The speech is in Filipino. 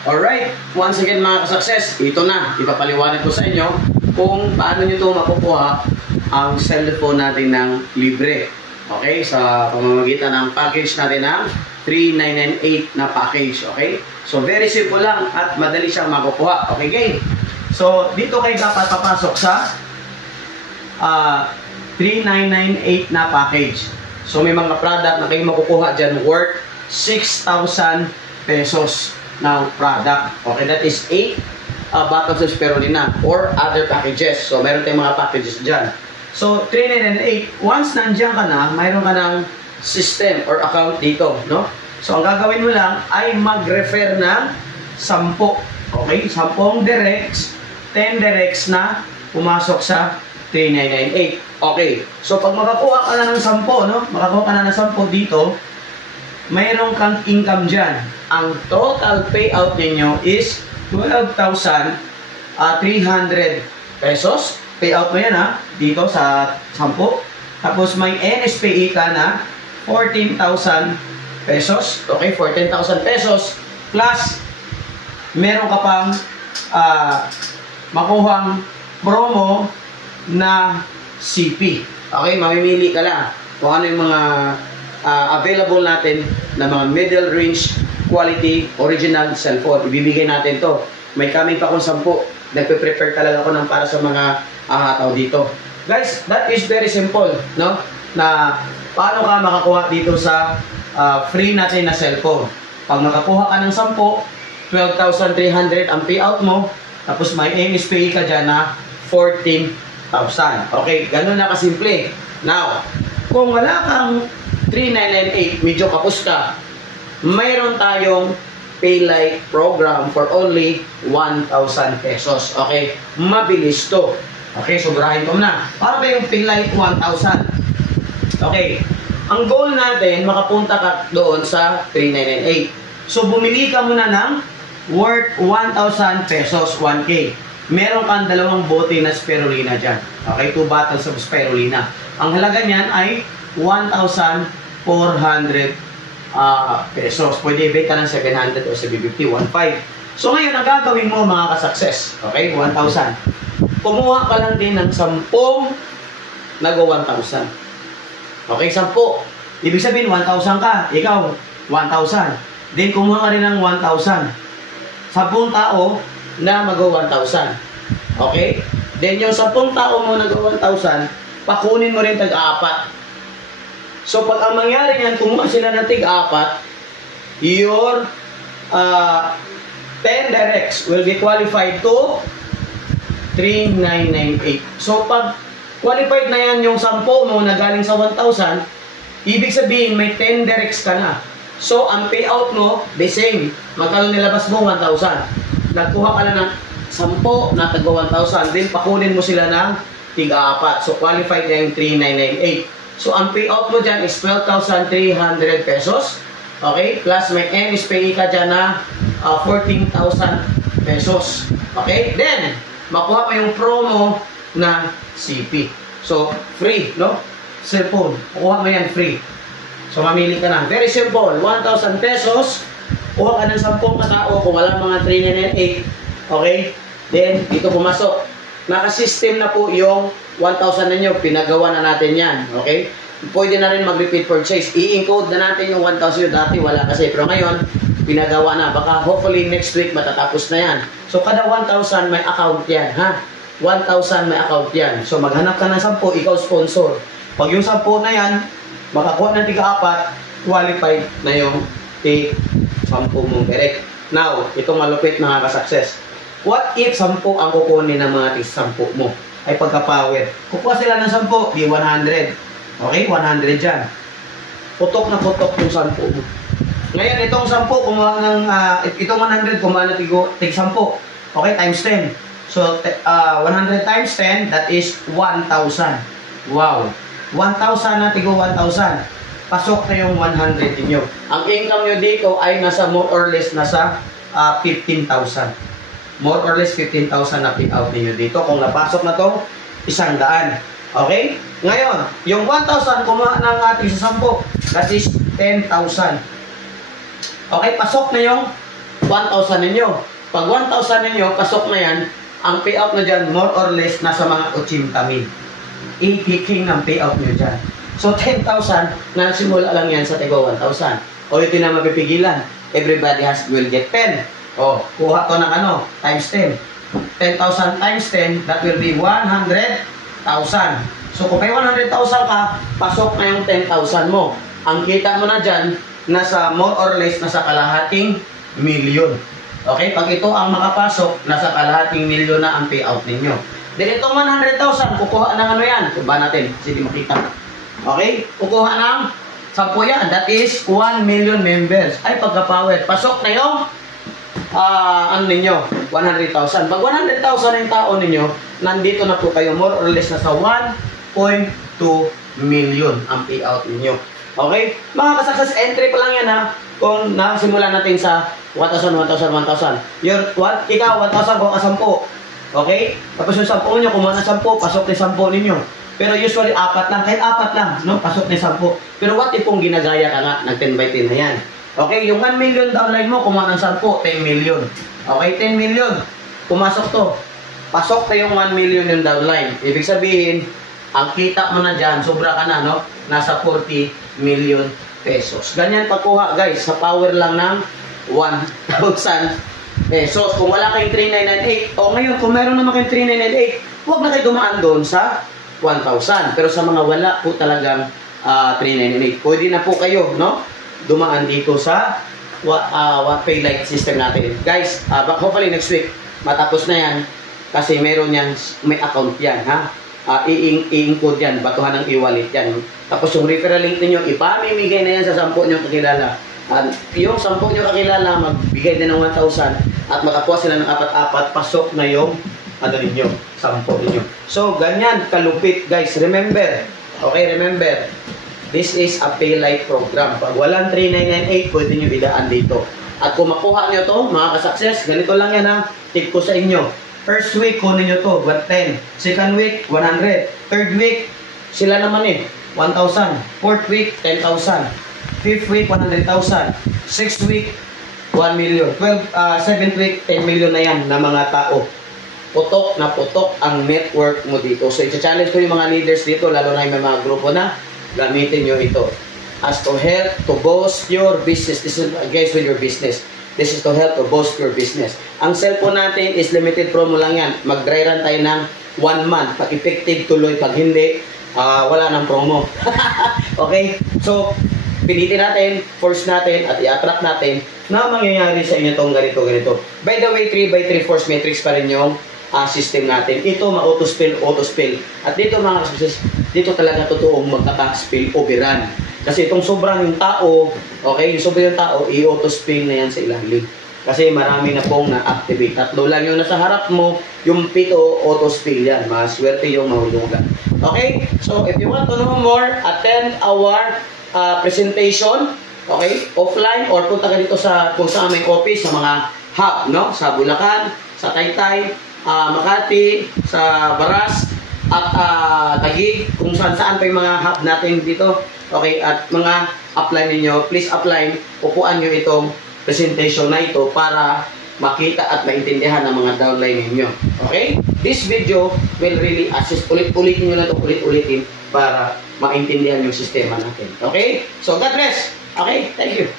Alright, once again mga ka-success, ito na, ipapaliwanag ko sa inyo kung paano nyo ito makukuha ang cellphone natin ng libre. Okay, sa pamamagitan ng package natin ng 3998 na package. Okay, so very simple lang at madali siyang makukuha. Okay, game. So, dito kayo dapat papasok sa 3998 na package. So, may mga product na kayo makukuha dyan worth 6,000 pesos ng product. Okay, that is 8 bottles of spirulina or other packages. So, meron tayong mga packages dyan. So, 3998, once nandiyan ka na, mayroon ka ng system or account dito, no? So, ang gagawin mo lang ay mag-refer ng 10. Okay, 10 directs, 10 directs na pumasok sa 3998. Okay, so pag makakuha ka na ng 10, no? Makakuha ka na ng 10 dito, mayroon kang income dyan. Ang total payout ninyo is 12,300 pesos. Payout mo yan dito sa 10. Tapos may NSPE ka na 14,000 pesos. Okay, 14,000 pesos. Plus, meron ka pang makuhang promo na CP. Okay, mamimili ka lang kung ano yung mga available natin na mga middle range quality original cellphone. Ibibigay natin to. May coming pa kung 10. Nagpe-prepare talaga ako ng para sa mga tao dito. Guys, that is very simple, no? Na paano ka makakuha dito sa free natin na cellphone. Pag makakuha ka ng 10, 12,300 ang payout mo. Tapos may MSPE ka dyan na 14,000. Okay, ganun na kasimple. Now, kung wala kang 3998, medyo kapos ka, mayroon tayong Paylite program for only 1,000 pesos. Okay, mabilis to. Okay, sobrahin ko na. Para ba yung Paylite 1,000? Okay, ang goal natin, makapunta ka doon sa 3998. So, bumili ka muna ng worth 1,000 pesos, 1K. Meron kang 2 bote na spirulina dyan. Okay, 2 bottles of spirulina. Ang halaga niyan ay 1,400 pesos. Pwede ibenta ng 700 o 750, 1,500. So ngayon, ang gagawin mo mga ka-success, okay, 1,000. Kumuha ka lang din ng 10 nag-1,000. Okay, 10. Ibig sabihin, 1,000 ka. Ikaw, 1,000. Then, kumuha ka rin ng 1,000. 10 tao na mag-1,000. Okay? Then, yung 10 tao mo nag-1,000, pakunin mo rin tag-4. So, pag ang mangyari niyan, kumuha sila ng tig-4, your 10 directs will be qualified to 3998. So, pag qualified na yan yung 10 mo na galing sa 1,000, ibig sabihin may 10 directs ka na. So, ang payout mo, the same. Magkano nilabas mo? 1,000. Nagkuha ka na ng 10 na taga 1,000. Then, pakunin mo sila ng tig-4. So, qualified na yung 3998. So, ang payout mo dyan is 12,300 pesos. Okay? Plus, may NSPE ka dyan na 14,000 pesos. Okay? Then, makuha pa yung promo na CP. So, free, no? Cellphone. Kuha mo yan, free. So, mamili ka na. Very simple. 1,000 pesos. Kuha ka ng 10 katao kung wala mga 3998. Okay? Then, dito pumasok. Naka-system na po yung 1,000 ninyo. Pinagawa na natin yan. Okay? Pwede na rin mag-repeat purchase. I-encode na natin yung 1,000 dati. Wala kasi. Pero ngayon, pinagawa na. Baka hopefully next week matatapos na yan. So, kada 1,000 may account yan. Ha? 1,000 may account yan. So, maghanap ka ng 10. Ikaw sponsor. Pag yung 10 na yan, makakuha ng tig-4, qualified na yung tig-10 mong direct. Now, itong malupit mga ka-success. What if 10 ang kukunin ng mga tig-10 mo? Ay pagka-power. Kukuha sila ng 10, di 100. Okay, 100 dyan. Putok na putok yung 10 mo. Ngayon, itong 10, kumuha ng, itong 100, kumuha ng tig-10. Okay, times 10. So, 100 times 10, that is 1,000. Wow. 1,000 na tigo 1,000. Pasok na yung 100 ninyo. Ang income nyo dito ay nasa more or less nasa 15,000. More or less 15,000 na payout ninyo dito. Kung napasok na to, 100. Okay? Ngayon, yung 1,000 kumuha ng ating sa 10. That is 10,000. Okay, pasok na yung 1,000 ninyo. Pag 1,000 ninyo, pasok na yan, ang payout na dyan, more or less, nasa mga 80,000. 80K ng payout nyo dyan. So, 10,000, nasimula lang yan sa tigo 1,000. O, ito na mapipigilan. Everybody will get 10. O, kuha to ng ano, times 10. 10,000 times 10, that will be 100,000. So, kung may 100,000 ka, pasok na yung 10,000 mo. Ang kita mo na dyan, nasa more or less, nasa kalahating milyon. Okay? Pag ito ang makapasok, nasa kalahating milyon na ang payout ninyo. Then itong 100,000, kukuha ng ano yan? Kuba natin, sige makita. Okay? Kukuha ng 10 yan. That is 1 million members. Ay, pagka-power. Pasok na yung ano ninyo? 100,000. Pag 100,000 yung tao ninyo, nandito na po kayo. More or less nasa 1.2 million ang payout ninyo. Okay? Mga kasakses, entry pa lang yan ha. Kung nakasimula natin sa 1,000, 1,000, 1,000. Ikaw, 1,000 kung 10. Okay? Tapos yung 10 nyo, kumuha ng 10, pasok na 10 ninyo. Pero usually, 4 lang. Kahit 4 lang, no? Pasok na 10. Pero what if kung ginagaya ka nga, nag 10 by 10 na yan. Okay? Yung 1 million downline mo, kumuha ng 10, 10 million. Okay? 10 million. Pumasok to. Pasok na yung 1 million yung downline. Ibig sabihin, ang kita mo na dyan, sobra ka na, no? Nasa 40 million pesos. Ganyan pagkuha, guys, sa power lang ng 1,000 pesos. Kung wala kayong 3998, o ngayon, kung meron naman kayong 3998, huwag na kayo dumaan doon sa 1,000. Pero sa mga wala po talagang 3998, pwede na po kayo, no? Dumaan dito sa pay like system natin. Guys, hopefully next week, matapos na yan, kasi meron yan, may account yan, ha? I-include yan, batuhan ng e-wallet yan. Tapos yung referral link ninyo, ipamimigay na yan sa 10 nyo kakilala. At yung 10 nyo kakilala, magbigay din ng 1,000 at makakuha sila ng 4-4, pasok na yung ano ninyo, 10 ninyo. So, ganyan kalupit, guys. Remember, okay, remember, this is a pay like program. Pag walang 3998, pwede nyo idaan dito. At kung makuha nyo to, mga kasakses, ganito lang yan ha, tip ko sa inyo. First week, kunin nyo to, 10. Second week, 100. Third week, sila naman 1,000. Fourth week, 10,000. Fifth week, 100,000. Sixth week, 1 million. 7th week, 10 million na yan na mga tao. Putok na putok ang network mo dito. So, i-challenge ko yung mga leaders dito, lalo na yung mga grupo na gamitin nyo ito. As to help to boost your business. This is guys with your business. This is to help to boost your business. Ang cellphone natin is limited promo lang yan. Mag-dry run tayo ng 1 month. Pag effective, tuloy. Pag hindi, wala nang promo. Okay? So, pilitin natin, force natin, at i-attract natin na mangyayari sa inyo itong ganito. By the way, 3x3 force matrix pa rin yung system natin. Ito, ma-auto-spill, auto-spill. At dito, mga kasukses, dito talaga totoong magkaka-spill overrun. Kasi itong sobrang yung tao, okay, yung sobrang yung tao, i-auto-spill na yan sa ilalim. Kasi marami na pong na-activate. Tatlo lang yung nasa harap mo, yung 7 auto-spill yan. Maswerte yung mahulugan. Okay? So, if you want to know more, attend our presentation, okay, offline, or punta ka dito sa kung saan may office, sa mga hub, no? Sa Bulacan, sa Taytay, Makati, sa Baras, at Taguig, kung saan pa yung mga hub natin dito. Okay, at mga apply ninyo, please apply, upuan nyo itong presentation na ito para makita at maintindihan ng mga downline ninyo. Okay? This video will really assist. Ulit-ulitin nyo na ito, ulit-ulitin para maintindihan yung sistema natin. Okay? So, God bless. Okay? Thank you.